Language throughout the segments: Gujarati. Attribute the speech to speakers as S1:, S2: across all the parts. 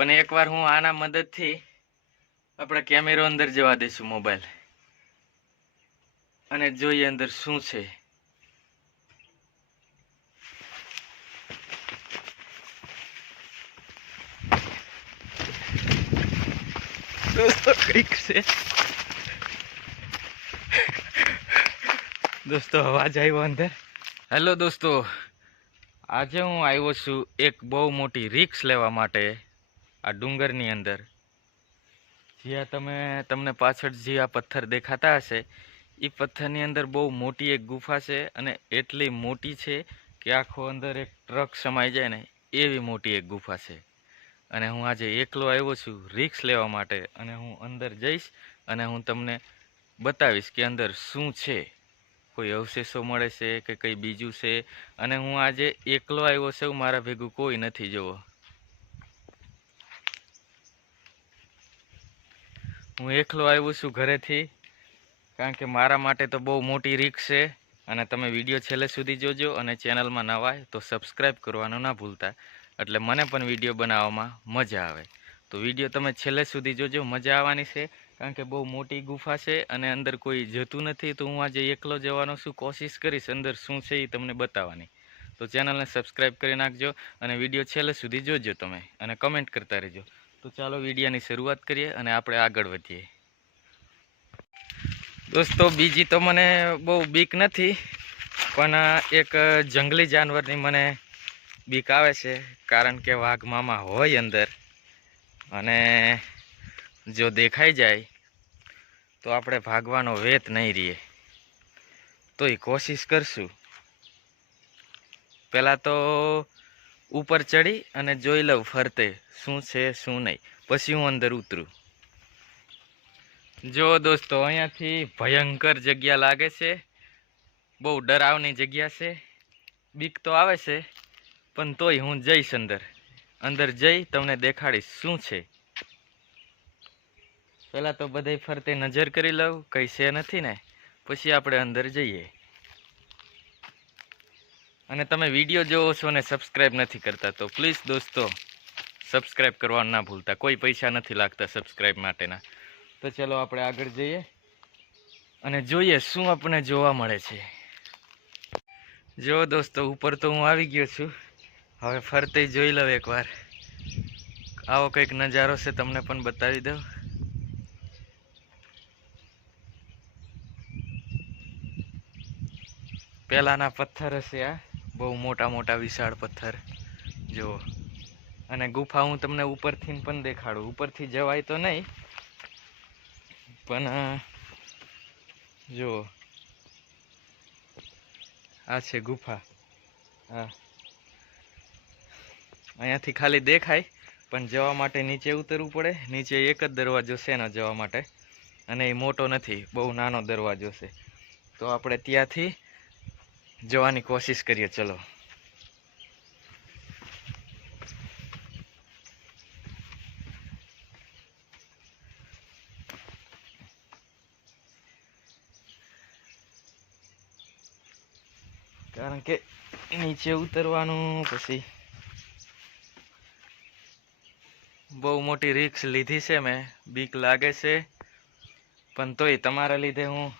S1: પણ એકવાર હું આના મદદથી આપણે કેમેરો અંદર જવા દઈશું મોબાઈલ. અને જોઈએ અંદર શું છે. દોસ્તો, કંઈક છે. દોસ્તો, અવાજ આવ્યો અંદર. હેલો દોસ્તો. આજે હું આવ્યો છું એક બહુ મોટી રિક્સ લેવા માટે. આ ડુંગરની અંદર. જ્યાં તમે, તમને પાછળ જે આ પથ્થર દેખાતા હશે એ પથ્થરની અંદર બહુ મોટી એક ગુફા છે અને એટલી મોટી છે કે આખો અંદર એક ટ્રક સમાઈ જાય ને, એવી મોટી એક ગુફા છે. અને હું આજે એકલો આવ્યો છું રિક્સ લેવા માટે અને હું અંદર જઈશ અને હું તમને બતાવીશ કે અંદર શું છે. કોઈ અવશેષો મળે છે કે કંઈ બીજું છે? અને હું આજે એકલો આવ્યો છું, મારા ભેગું કોઈ નથી જોવો. હું એકલો આવ્યો છું ઘરેથી, કારણ કે મારા માટે તો બહુ મોટી રીક છે અને તમે વીડિયો છેલ્લે સુધી જોજો અને ચેનલમાં નવાય તો સબસ્ક્રાઈબ કરવાનું ના ભૂલતા, એટલે મને પણ વીડિયો બનાવવામાં મજા આવે. તો વીડિયો તમે છેલ્લે સુધી જોજો, મજા આવવાની છે, કારણ કે બહુ મોટી ગુફા છે અને અંદર કોઈ જતું નથી, તો હું આજે એકલો જવાનો છું, કોશિશ કરીશ અંદર શું છે એ તમને બતાવવાની. તો ચેનલને સબસ્ક્રાઈબ કરી નાખજો અને વીડિયો છેલ્લે સુધી જોજો તમે અને કમેન્ટ કરતા રહેજો. તો ચાલો વિડીયાની શરૂઆત કરીએ અને આપણે આગળ વધીએ. દોસ્તો, બીજી તો મને બહુ બીક નથી, પણ એક જંગલી જાનવરની મને બીક આવે છે, કારણ કે વાઘ મામા હોય અંદર અને જો દેખાઈ જાય, તો આપણે ભાગવાનો વેત નહીં રહીએ. તો એ કોશિશ કરશું. પહેલાં તો ઉપર ચડી અને જોઈ લઉં ફરતે શું છે, શું નહીં. પછી હું અંદર ઉતરું. જો દોસ્તો, અહીંયાથી ભયંકર જગ્યા લાગે છે. બહુ ડરાવની જગ્યા છે. બીક તો આવે છે, પણ તોય હું જઈશ અંદર. અંદર જઈ તમને દેખાડીશ શું છે. પહેલાં તો બધે ફરતે નજર કરી લઉં, કંઈ છે નથી ને. પછી આપણે અંદર જઈએ. અને તમે વીડિયો જોવો છો ને સબસ્ક્રાઈબ નથી કરતા, તો પ્લીઝ દોસ્તો સબસ્ક્રાઈબ કરવાનું ના ભૂલતા. કોઈ પૈસા નથી લાગતા સબસ્ક્રાઈબ માટેના. તો ચલો આપણે આગળ જઈએ અને જોઈએ શું આપણને જોવા મળે છે. જો દોસ્તો, ઉપર તો હું આવી ગયો છું. હવે ફરતે જોઈ લઉં એકવાર. આવો કંઈક નજારો છે તમને પણ બતાવી દઉં. પહેલાંના પથ્થર હશે આ. બહુ મોટા મોટા વિશાળ પથ્થર. જુઓ. અને ગુફા હું તમને ઉપરથી પણ દેખાડું. ઉપરથી જવાય તો નહીં, પણ જુઓ. આ છે ગુફા. હા. અહીંયાથી ખાલી દેખાય, પણ જવા માટે નીચે ઉતરવું પડે. નીચે એક જ દરવાજો છે ને જવા માટે. અને એ મોટો નથી, બહુ નાનો દરવાજો છે. તો આપણે ત્યાંથી જવાની કોશિશ કરીએ, ચલો. કારણ કે નીચે ઉતરવાનું, પછી બહુ મોટી રિક્સ લીધી છે મેં, બીક લાગે છે, પણ તોય તમારા લીધે હું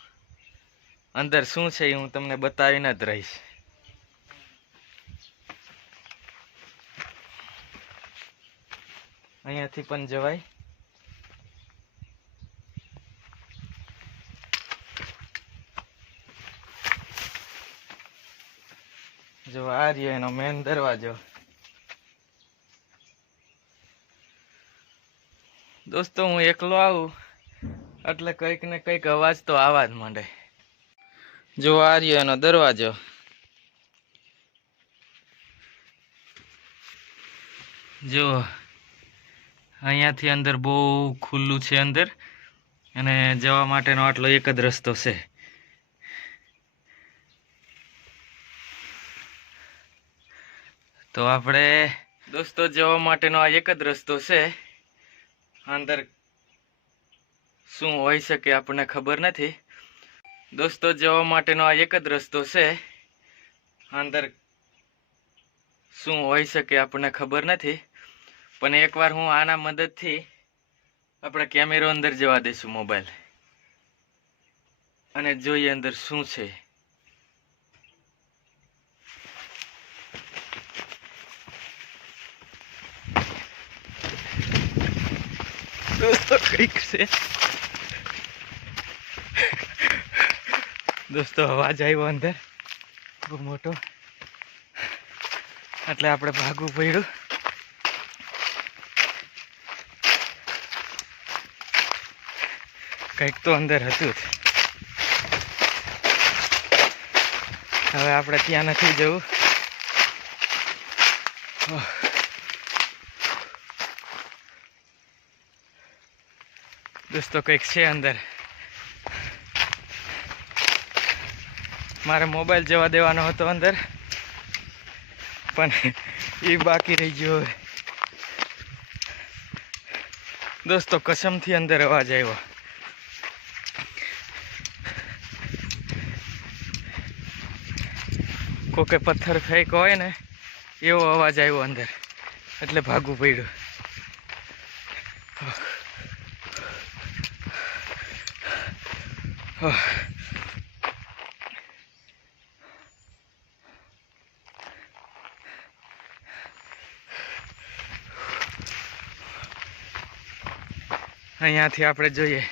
S1: અંદર શું છે એ હું તમને બતાવીને જ રહીશ. અહીંયાથી પણ જવાય. જો આ રહ્યો એનો મેન દરવાજો. દોસ્તો હું એકલો આવું, એટલે કંઈક ને કંઈક અવાજ તો આવા જ માંડે. જો આ રહ્યો એનો દરવાજો. જો, અહીંયાથી અંદર બહુ ખુલ્લું છે અંદર, અને જવા માટેનો આટલો એક જ રસ્તો છે. તો આપણે દોસ્તો જવા માટેનો આ એક જ રસ્તો છે. અંદર શું હોઈ શકે આપણને ખબર નથી. દોસ્તો, જવા માટેનો આ એક જ રસ્તો છે. અંદર શું હોઈ શકે આપણને ખબર નથી. પણ એકવાર હું આના મદદથી આપણે કેમેરો અંદર જવા દઈશું મોબાઈલ. અને જોઈએ અંદર શું છે. દોસ્તો, કંઈક છે. દોસ્તો, અવાજ આવ્યો અંદર. બહુ મોટો. એટલે આપણે ભાગવું પડ્યું. કંઈક તો અંદર હતું હવે આપણે ત્યાં નથી જવું. દોસ્તો, કંઈક છે અંદર. મારે મોબાઈલ જવા દેવાનો હતો અંદર. પણ એ બાકી રહી ગયો હવે. દોસ્તો, કસમથી અંદર અવાજ આવ્યો. કોકે પથ્થર ફેંક હોય ને, એવો અવાજ આવ્યો અંદર. એટલે ભાગવું પડ્યું. અહીંયાથી આપણે જોઈએ.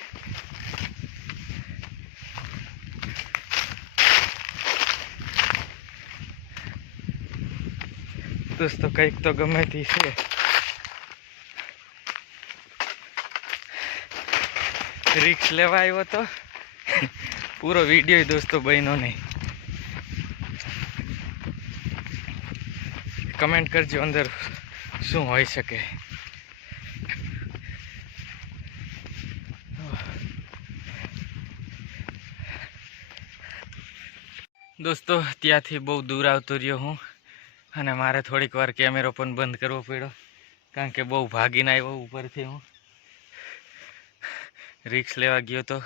S1: દોસ્તો, કંઈક તો ગમે તે છે. રિક્સ લેવા આવ્યો તો. પૂરો વીડિયો દોસ્તો બન્યો નહીં. કમેન્ટ કરજો અંદર શું હોઈ શકે. દોસ્તો, ત્યાંથી બહુ દૂર આવતો રહ્યો હું અને મારે થોડીક વાર કેમેરો પણ બંધ કરવો પડ્યો કારણ કે બહુ ભાગીને આવ્યો ઉપરથી હું. રિક્સ લેવા ગયો તો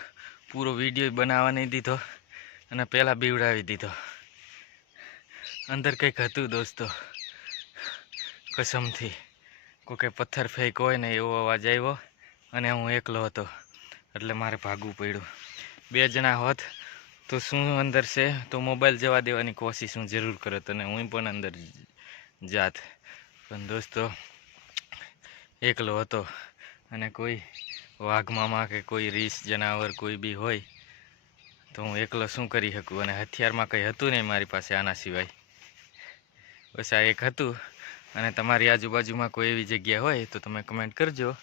S1: પૂરો વીડિયો બનાવવા નહીં દીધો અને પહેલાં બીવડાવી દીધો. અંદર કંઈક હતું દોસ્તો, કસમથી. કોકે પથ્થર ફેંક હોય ને એવો અવાજ આવ્યો અને હું એકલો હતો એટલે મારે ભાગવું પડ્યું. બે જણા હોત તો શું અંદર છે? તો મોબાઈલ જવા દેવાની કોશિશ હું જરૂર કરત અને હું પણ અંદર જાત. પણ દોસ્તો, એકલો હતો અને કોઈ વાઘમામા કે કોઈ રીસ જનાવર કોઈ બી હોય, તો હું એકલો શું કરી શકું? અને હથિયારમાં કંઈ હતું નહીં મારી પાસે આના સિવાય? બસ આ એક હતું અને તમારી આજુબાજુમાં કોઈ એવી જગ્યા હોય તો તમે કમેન્ટ કરજો.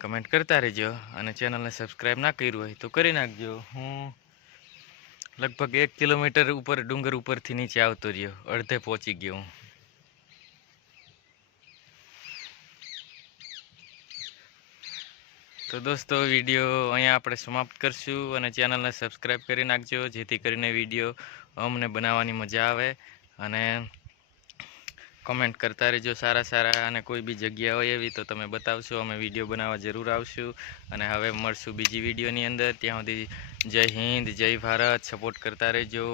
S1: કમેન્ટ કરતા રહેજો અને ચેનલને સબસ્ક્રાઈબ ના કર્યું હોય તો કરી નાખજો. હું લગભગ એક કિલોમીટર ઉપર, ડુંગર ઉપરથી નીચે આવતો રહ્યો. અડધે પહોંચી ગયો હું. તો દોસ્તો, વીડિયો અહીંયા આપણે સમાપ્ત કરશું અને ચેનલને સબસ્ક્રાઈબ કરી નાખજો, જેથી કરીને વીડિયો અમને બનાવવાની મજા આવે અને કમેન્ટ કરતા રહેજો સારા સારા અને કોઈ બી જગ્યા હોય એવી તો તમે બતાવશો. અમે વીડિયો બનાવવા જરૂર આવશું. અને હવે મળશું બીજી વિડીયોની અંદર. ત્યાં સુધી જય હિન્દ, જય ભારત. સપોર્ટ કરતા રહેજો.